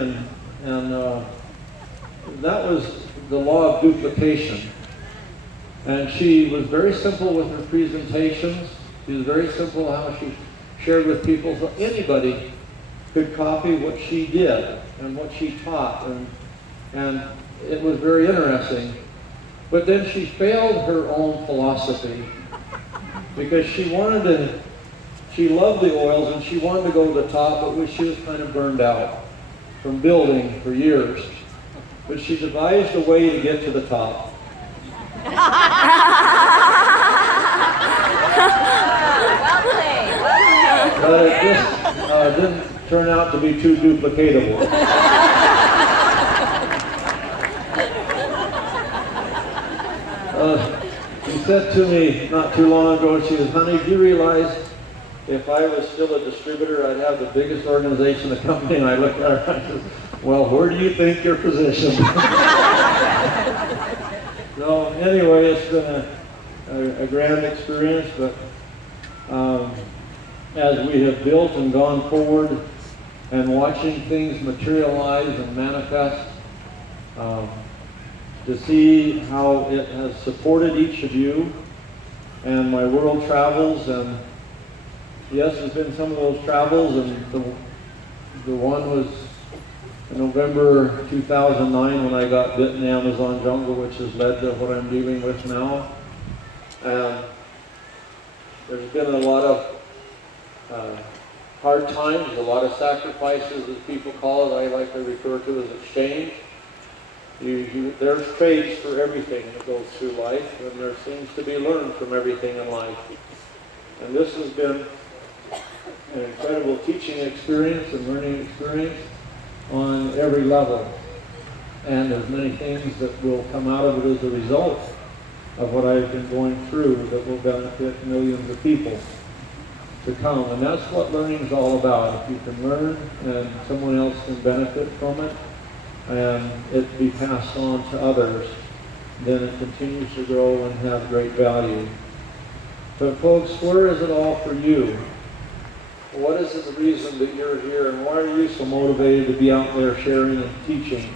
and that was the law of duplication. And she was very simple with her presentations. She was very simple how she shared with people, so anybody could copy what she did and what she taught, and it was very interesting. But then she failed her own philosophy because she loved the oils and she wanted to go to the top, but she was kind of burned out from building for years. But she devised a way to get to the top. But it just didn't turn out to be too duplicatable. She said to me not too long ago, she says, "Honey, do you realize if I was still a distributor, I'd have the biggest organization in the company?" And I looked at her and I said, "Well, where do you think you're positioned?" So anyway, it's been a grand experience, but as we have built and gone forward and watching things materialize and manifest, to see how it has supported each of you and my world travels, and yes, there's been some of those travels, and the one was in November 2009 when I got bit in the Amazon jungle, which has led to what I'm dealing with now. And there's been a lot of hard times, a lot of sacrifices, as people call it. I like to refer to as exchange. There's trades for everything that goes through life, and there seems to be learned from everything in life. And this has been an incredible teaching experience and learning experience on every level. And there's many things that will come out of it as a result of what I've been going through that will benefit millions of people to come. And that's what learning is all about. If you can learn and someone else can benefit from it, and it be passed on to others, then it continues to grow and have great value. But folks, where is it all for you? What is the reason that you're here, and why are you so motivated to be out there sharing and teaching?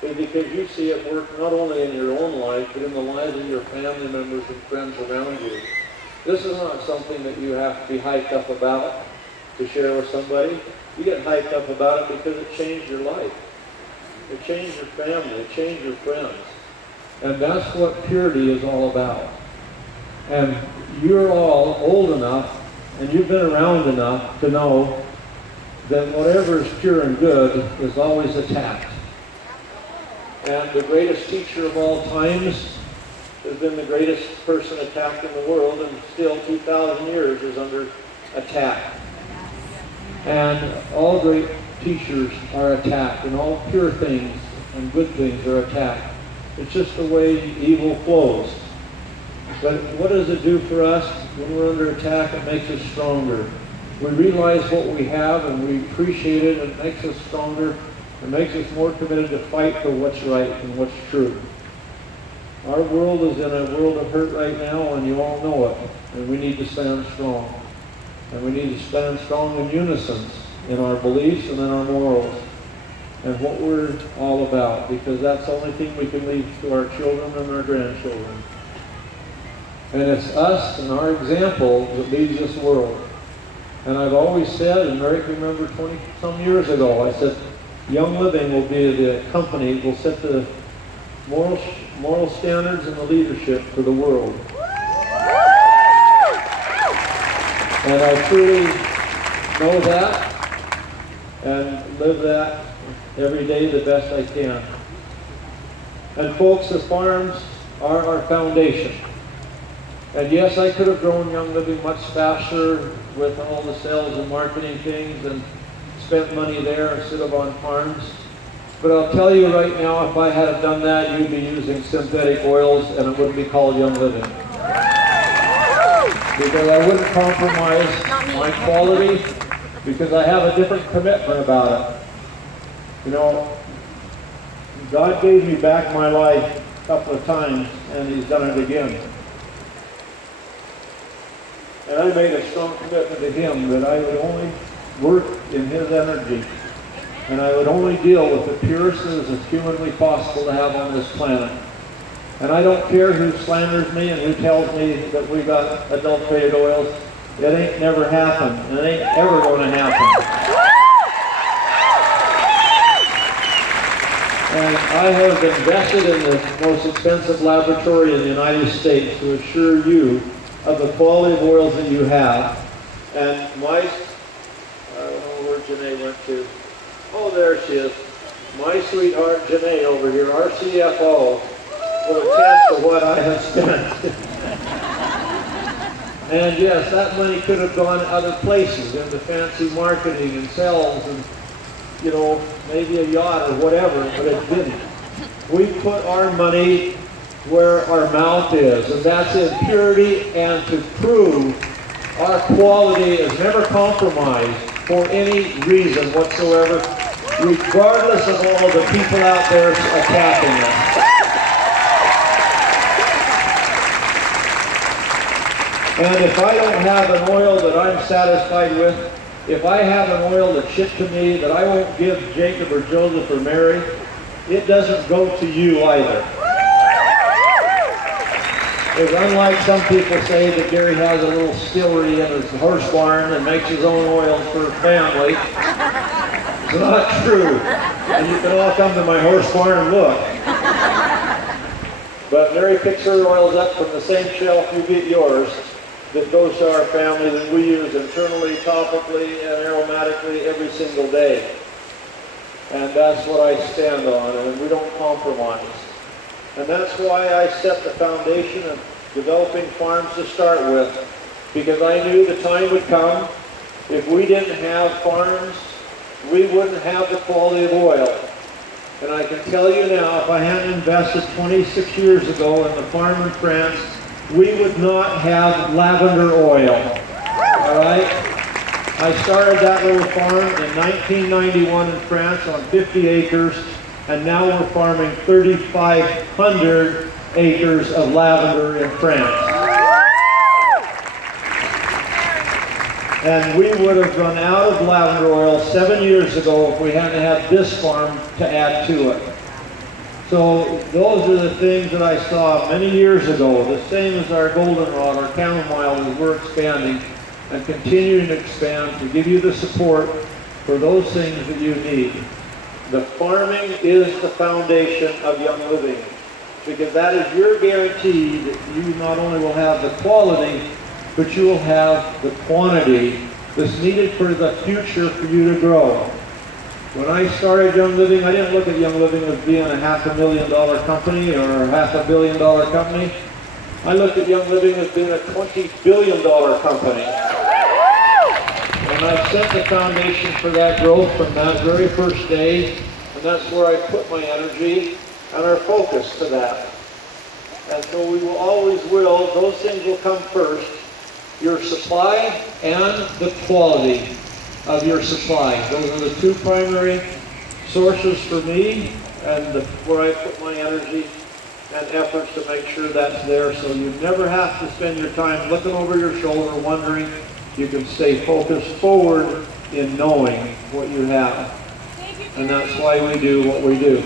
It's because you see it work not only in your own life, but in the lives of your family members and friends around you. This is not something that you have to be hyped up about to share with somebody. You get hyped up about it because it changed your life. It changed your family, it changed your friends. And that's what purity is all about. And you're all old enough, and you've been around enough to know that whatever is pure and good is always attacked. And the greatest teacher of all times has been the greatest person attacked in the world, and still 2,000 years is under attack. And all great teachers are attacked, and all pure things and good things are attacked. It's just the way evil flows. But what does it do for us when we're under attack? It makes us stronger. We realize what we have and we appreciate it, and it makes us stronger. It makes us more committed to fight for what's right and what's true. Our world is in a world of hurt right now, and you all know it. And we need to stand strong. And we need to stand strong in unison in our beliefs and in our morals and what we're all about, because that's the only thing we can leave to our children and our grandchildren. And it's us and our example that leads this world. And I've always said, and Mary can remember 20-some years ago, I said, Young Living will be the company that will set the moral standards and the leadership for the world. And I truly know that and live that every day the best I can. And folks, the farms are our foundation. And yes, I could have grown Young Living much faster with all the sales and marketing things and spent money there instead of on farms. But I'll tell you right now, if I had done that, you'd be using synthetic oils and it wouldn't be called Young Living. Because I wouldn't compromise my quality, because I have a different commitment about it. You know, God gave me back my life a couple of times, and He's done it again. And I made a strong commitment to Him that I would only work in His energy and I would only deal with the purest that is humanly possible to have on this planet. And I don't care who slanders me and who tells me that we got adulterated oils. It ain't never happened, and it ain't ever going to happen. And I have invested in the most expensive laboratory in the United States to assure you of the quality of oils that you have. And I don't know where Janae went to. Oh, there she is. My sweetheart Janae over here, our CFO, will attest to what I have spent. And yes, that money could have gone other places, into fancy marketing and sales and, you know, maybe a yacht or whatever, but it didn't. We put our money where our mouth is, and that's in purity and to prove our quality is never compromised for any reason whatsoever, regardless of all the people out there attacking us. And if I don't have an oil that I'm satisfied with, if I have an oil that's shipped to me that I won't give Jacob or Joseph or Mary, it doesn't go to you either. It's unlike some people say that Gary has a little distillery in his horse barn and makes his own oils for his family. It's not true. And you can all come to my horse barn and look. But Mary picks her oils up from the same shelf you get yours that goes to our family that we use internally, topically, and aromatically every single day. And that's what I stand on, and we don't compromise. And that's why I set the foundation of developing farms to start with, because I knew the time would come, if we didn't have farms, we wouldn't have the quality of oil. And I can tell you now, if I hadn't invested 26 years ago in the farm in France, we would not have lavender oil. All right? I started that little farm in 1991 in France on 50 acres, and now we're farming 3,500 acres of lavender in France. And we would have run out of lavender oil 7 years ago if we hadn't had this farm to add to it. So those are the things that I saw many years ago, the same as our goldenrod, our chamomile, as we're expanding and continuing to expand to give you the support for those things that you need. The farming is the foundation of Young Living, because that is your guarantee that you not only will have the quality, but you will have the quantity that's needed for the future for you to grow. When I started Young Living, I didn't look at Young Living as being a $500,000 company or a $500 million company. I looked at Young Living as being a $20 billion company. And I set the foundation for that growth from that very first day, and that's where I put my energy and our focus to that. And so we will always those things will come first, your supply and the quality of your supply. Those are the two primary sources for me, and where I put my energy and efforts to make sure that's there, so you never have to spend your time looking over your shoulder wondering. You can stay focused forward in knowing what you have. And that's why we do what we do.